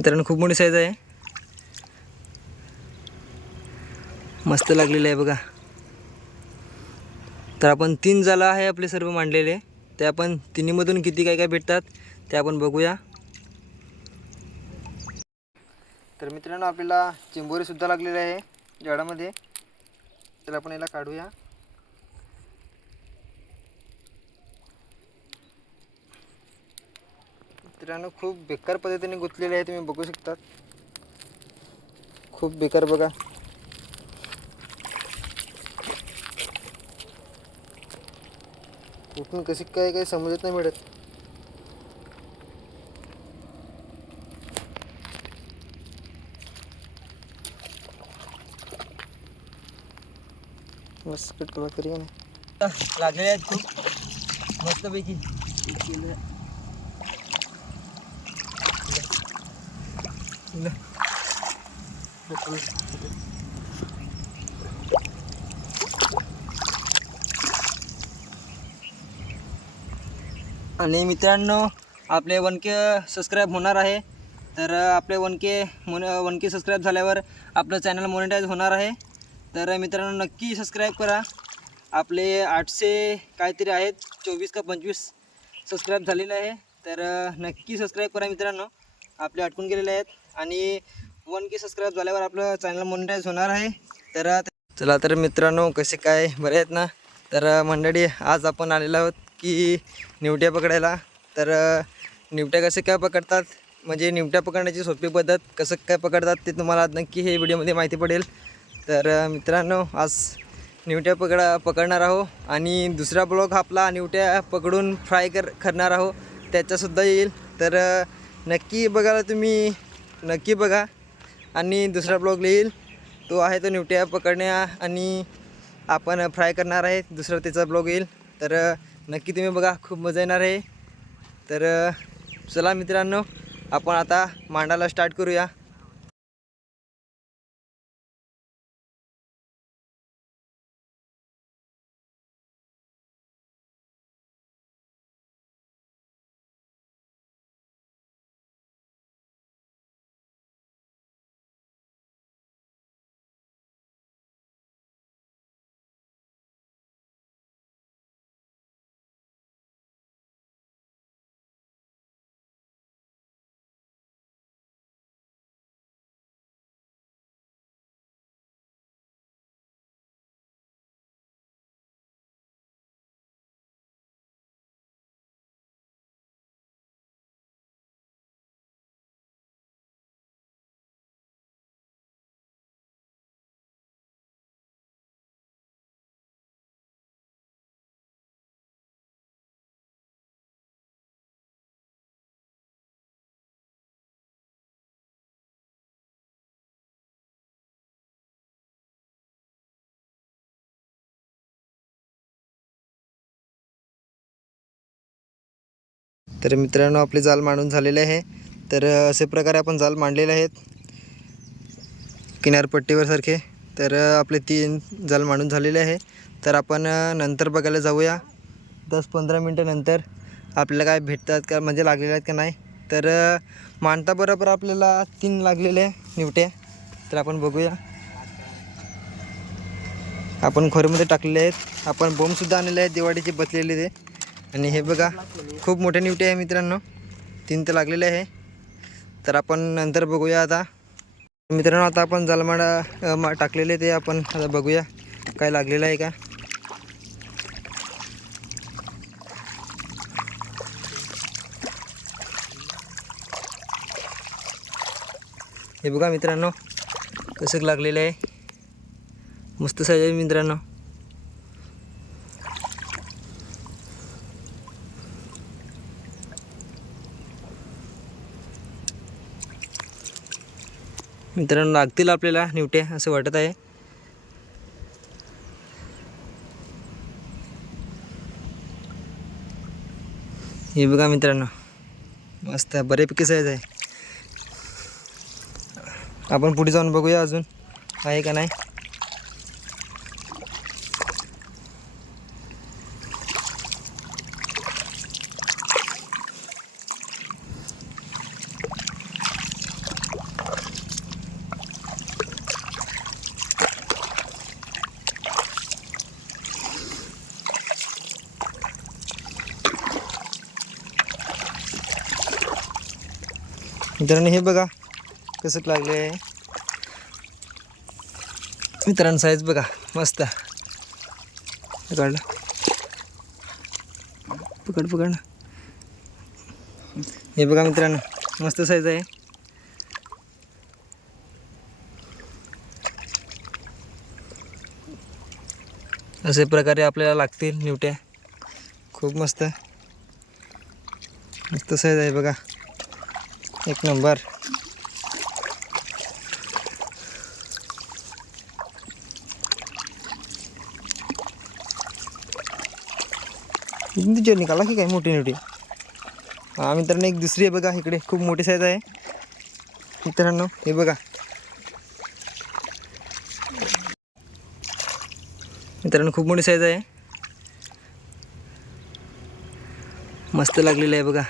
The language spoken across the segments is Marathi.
मित्रांनो खूप मोठी साईज आहे. मस्त लागलेलं आहे बघा. तर आपण तीन जालं आहे आपले सर्व मांडलेले. ते आपण तिन्हीमधून किती काय काय भेटतात ते आपण बघूया. तर मित्रांनो आपल्याला चिंबोरीसुद्धा लागलेली आहे झाडामध्ये. तर आपण याला काढूया. मित्रांनो खूप बेकार पद्धतीने गुंतलेले आहे तुम्ही बघू शकता खूप बेकार बघा. कुठून कशी काय काही समजत नाही मिळत. मस्त कटकला करूया आहेत खूप मस्तपैकी आणि मित्रांनो आपले वन के सबस्क्राईब होणार आहे. तर आपले वन के मोन वन के सबस्क्राईब झाल्यावर आपलं चॅनल मोनिटाईज होणार आहे. तर मित्रांनो नक्की सबस्क्राईब करा. आपले आठशे काहीतरी आहेत चोवीस का पंचवीस सबस्क्राईब झालेले आहे. तर नक्की सबस्क्राईब करा मित्रांनो. आपले अटकून गेलेले आहेत. आणि वन के सबस्क्राईब झाल्यावर आपलं चॅनल मोनिटाईज होणार आहे. तर चला तर मित्रांनो कसे काय? बरे आहेत ना? तर मंडळी आज आपण आलेलो आहोत की निवट्या पकडायला. तर निवट्या कसे काय पकडतात? म्हणजे निवट्या पकडण्याची सोपी पद्धत कसं काय पकडतात ते तुम्हाला नक्की हे व्हिडिओमध्ये माहिती पडेल. तर मित्रांनो आज निवट्या पकडा पकडणार आहो आणि दुसरा ब्लॉग आपला निवट्या पकडून फ्राय कर करणार आहो त्याचासुद्धा येईल. तर नक्की बघायला तुम्ही नक्की बघा. आणि दुसरा ब्लॉग लिहील तो आहे तो निवट्या पकडण्या आणि आपण फ्राय करणार आहे. दुसरा त्याचा ब्लॉग येईल. तर नक्की तुम्ही बघा. खूप मजा येणार आहे. तर चला मित्रांनो आपण आता मांडायला स्टार्ट करूया. तर मित्रांनो आपले जाल मांडून झालेले आहे. तर असे प्रकारे आपण जाल मांडलेले आहेत. किनारपट्टीवर सारखे. तर आपले तीन जाल मांडून झालेले आहे. तर आपण नंतर बघायला जाऊया. दस पंधरा मिनटं नंतर आपल्याला काय भेटतात का म्हणजे लागलेले आहेत का नाही. तर मांडता बरोबर आपल्याला तीन लागलेले आहे निवट्या तर आपण बघूया. आपण खोरीमध्ये टाकलेले आहेत. आपण बोंबसुद्धा आणलेले आहेत. दिवाळीचे बसलेले ते. आणि हे बघा खूप मोठे निवटे आहे मित्रांनो. तीन तर लागलेले आहे. तर आपण नंतर बघूया आता. मित्रांनो आता आपण जालमाडा मा टाकलेले ते आपण आता बघूया काय लागलेलं आहे का. हे बघा मित्रांनो कसं लागलेलं आहे. मस्त साईज आहे मित्रांनो. मित्रांनो लागतील आपल्याला निवटे असं वाटत आहे. हे बघा मित्रांनो मस्त आहे बऱ्यापैकी साईज आहे. आपण पुढे जाऊन बघूया अजून आहे का नाही? मित्रांनो हे बघा कसं लागले आहे मित्रांनो साईज बघा मस्त. पकडलं पकड पकड. ना हे बघा मित्रांनो मस्त साईज आहे. असे प्रकारे आपल्याला लागतील निवट्या. खूप मस्त. मस्त साईज आहे बघा. एक नंबर. तुमची निघाला की काय मोठी मोठी? हा मित्रांनो एक दुसरी आहे बघा इकडे खूप मोठी साईज आहे. मित्रांनो हे बघा. मित्रांनो खूप मोठी साईज आहे. मस्त लागलेलं आहे बघा.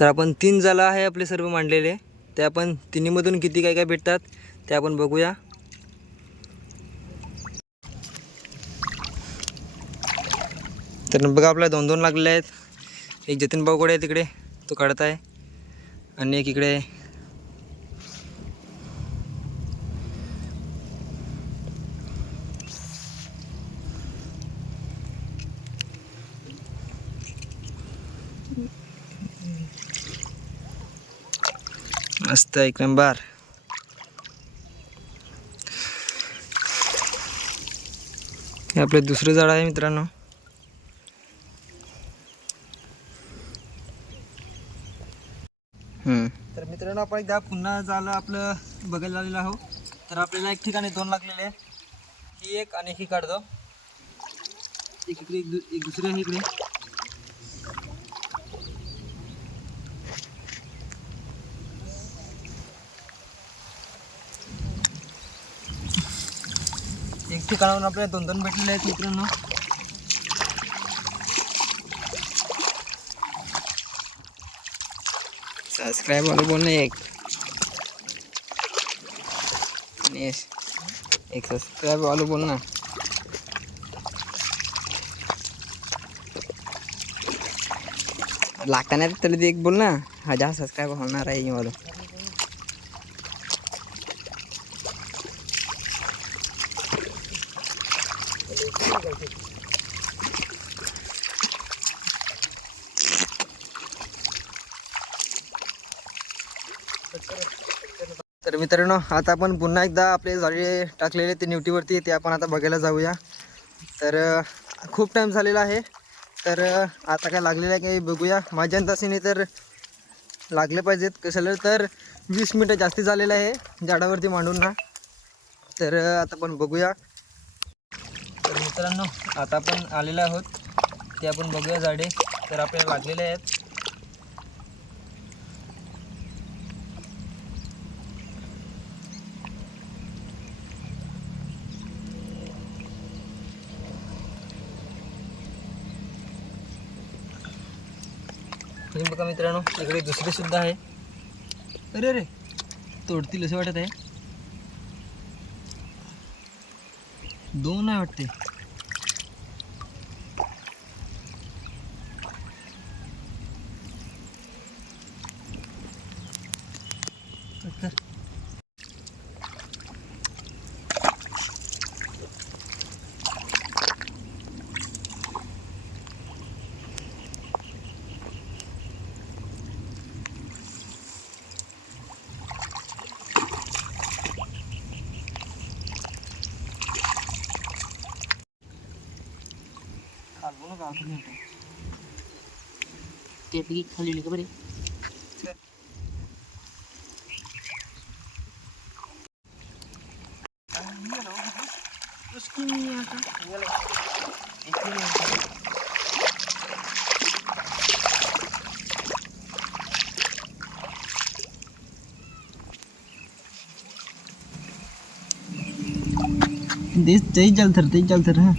तर आपण तीन जाला आहे आपले सर्व मांडलेले. ते आपण तिन्हीमधून किती काय काय भेटतात ते आपण बघूया. तर बघा आपल्या दोन दोन लागलेले आहेत. एक जतीन भाऊकडे आहे तिकडे तो काढत आहे आणि एक इकडे मस्त एक नंबर हे आपलं दुसरं झाड आहे मित्रांनो तर मित्रांनो आपण एकदा पुन्हा झालं आपलं बघायला आलेलं आहो. तर आपल्याला एक ठिकाणी दोन लागलेले ही एक आणि ही काढतो. एक इकडे एक दु- एक दुसरी आहे इकडे. एक ठिकाणाहून आपल्याला दोन दोन भेटलेले आहेत मित्रांनो. सबस्क्राईब वाला बोल एक. एक सबस्क्राईब वाला बोल ना. लागता नाही तर एक बोल ना. हज़ार सबस्क्राईब होणार आहे ये वाला. मित्रांनो आता आपण पुन्हा एकदा आपले झाडे टाकलेले ते निवटीवरती ते आपण आता बघायला जाऊया. तर खूप टाईम झालेला आहे. तर आता काय लागलेलं आहे काही बघूया. माझ्या अंदाजाने तर लागले पाहिजेत. कशाला तर वीस मिनटं जास्ती झालेलं आहे झाडावरती मांडून ना. तर आता आपण बघूया. तर मित्रांनो आता आपण आलेलो आहोत. ते आपण बघूया झाडे. तर आपल्याला लागलेले आहेत. हे बघा मित्रांनो इकडे दुसरे सुद्धा आहे. अरे अरे तोडतील असं वाटत आहे. दोन आहे वाटते कट कर. खालून खालून येतो. ते पी खाली का बरे तेच तेच चाल तर तेच चाल तर हां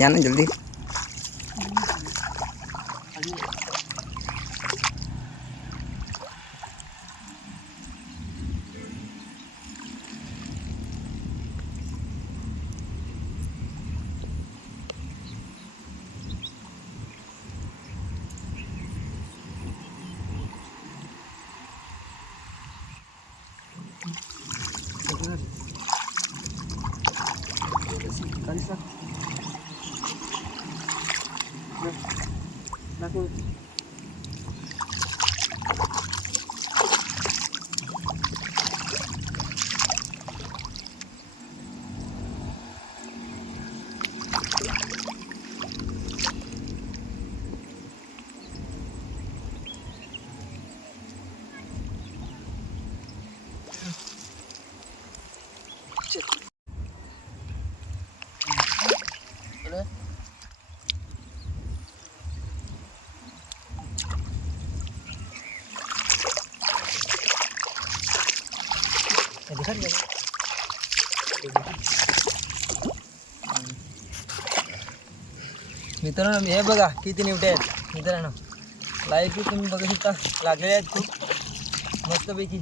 या ना जल्दी. 那是。Okay. मित्रांनो हे बघा किती निवटे आहेत. मित्रांनो लाईक तुम्ही बघू शकता. लागलेले आहेत खूप. मस्तपैकी.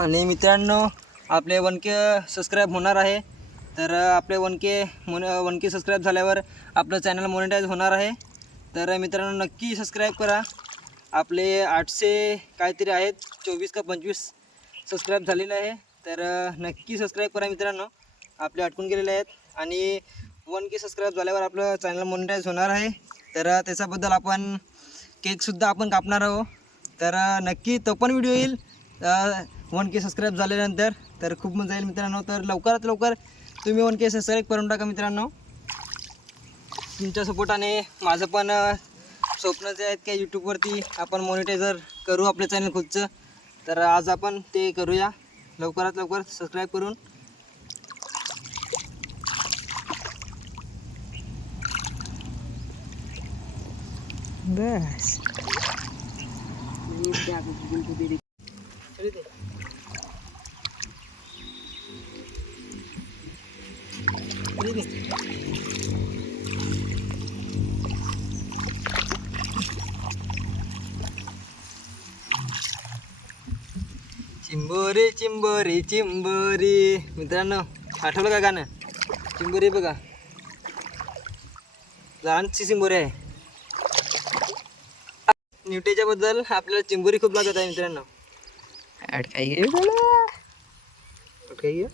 आणि मित्रांनो आपले वन के सबस्क्राईब होणार आहे. तर आपले वन के मोन वन के सबस्क्राईब झाल्यावर आपलं चॅनल मोनिटाईज होणार आहे. तर मित्रांनो नक्की सबस्क्राईब करा. आपले आठशे काहीतरी आहेत चोवीस का पंचवीस सबस्क्राईब झालेले आहे. तर नक्की सबस्क्राईब करा मित्रांनो. आपले अटकून गेलेले आहेत. आणि वन के सबस्क्राईब झाल्यावर आपलं चॅनल मोनिटाईज होणार आहे. तर त्याच्याबद्दल आपण केकसुद्धा आपण कापणार आहोत. तर नक्की तो पण व्हिडिओ येईल. वन के सबस्क्राईब झाल्यानंतर. तर खूप मजा येईल मित्रांनो. तर लवकरात लवकर तुम्ही वन के सबस्क्राईब करून टाका मित्रांनो. तुमच्या सपोर्टाने माझं पण स्वप्न जे आहेत की यूट्यूबवरती आपण मॉनिटायझर करू आपलं चॅनल खुदचं. तर आज आपण ते करूया. लवकरात लवकर सबस्क्राईब करून. बस. चिंबोरी चिंबोरी. मित्रांनो आठवलं का गाणं? चिंबोरी बघा. लहानशी चिंबोरी आहे. न्यूटेच्या बद्दल आपल्याला चिंबोरी खूप लागत आहे मित्रांनो. अडकाई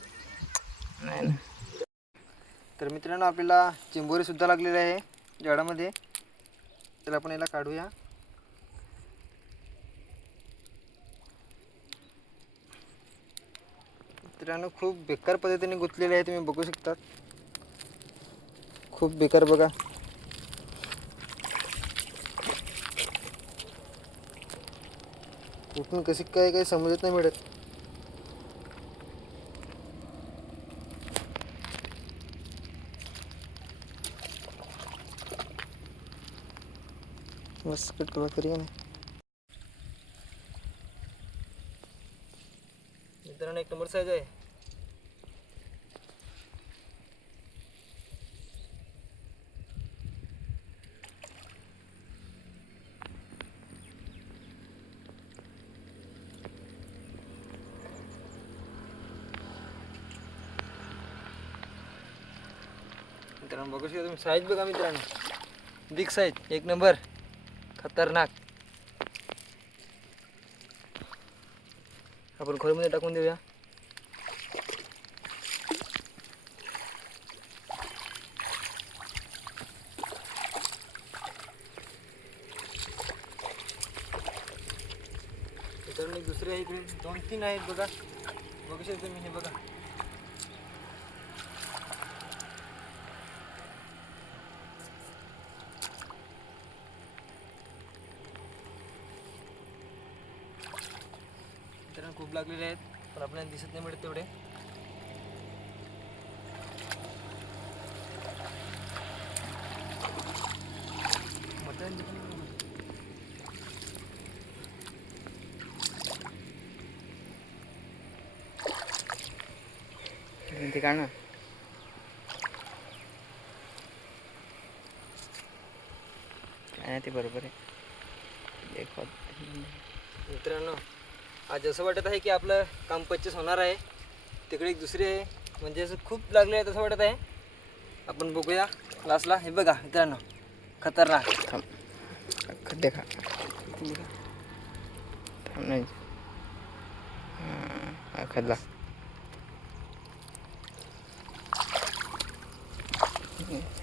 नाही ना. तर मित्रांनो आपल्याला चिंबोरी सुद्धा लागलेली आहे झाडामध्ये. तर आपण याला काढूया. मित्रांनो खूप बेकार पद्धतीने गुंतलेले आहे तुम्ही बघू शकता खूप बेकार बघा. कुठून कशी काय काही समजत नाही मिळत. मस्त कटवा करूया ना. मित्रांनो आहे मित्रांनो बघू शकता तुम्ही साईज बघा मित्रांनो. बिग साईज एक नंबर. खतरनाक. आपण खोलमध्ये टाकून देऊया मित्रांनो एक दुसरे इकडे दोन तीन आहेत बघा. बघू शकता तुम्ही हे बघा. खूप लागलेले आहेत पण आपल्याला दिसत नाही मिळत तेवढे. काढ ना काय ते बरोबर आहे. देखो मित्रांनो आज असं वाटत आहे की आपलं काम पच्चीस होणार आहे. तिकडे एक दुसरी आहे. म्हणजे असं खूप लागले आहे तसं वाटत आहे. आपण बघूया लास्टला हे बघा मित्रांनो. खतरनाक. थांब. खड्डे खा थांब नाही. Yeah.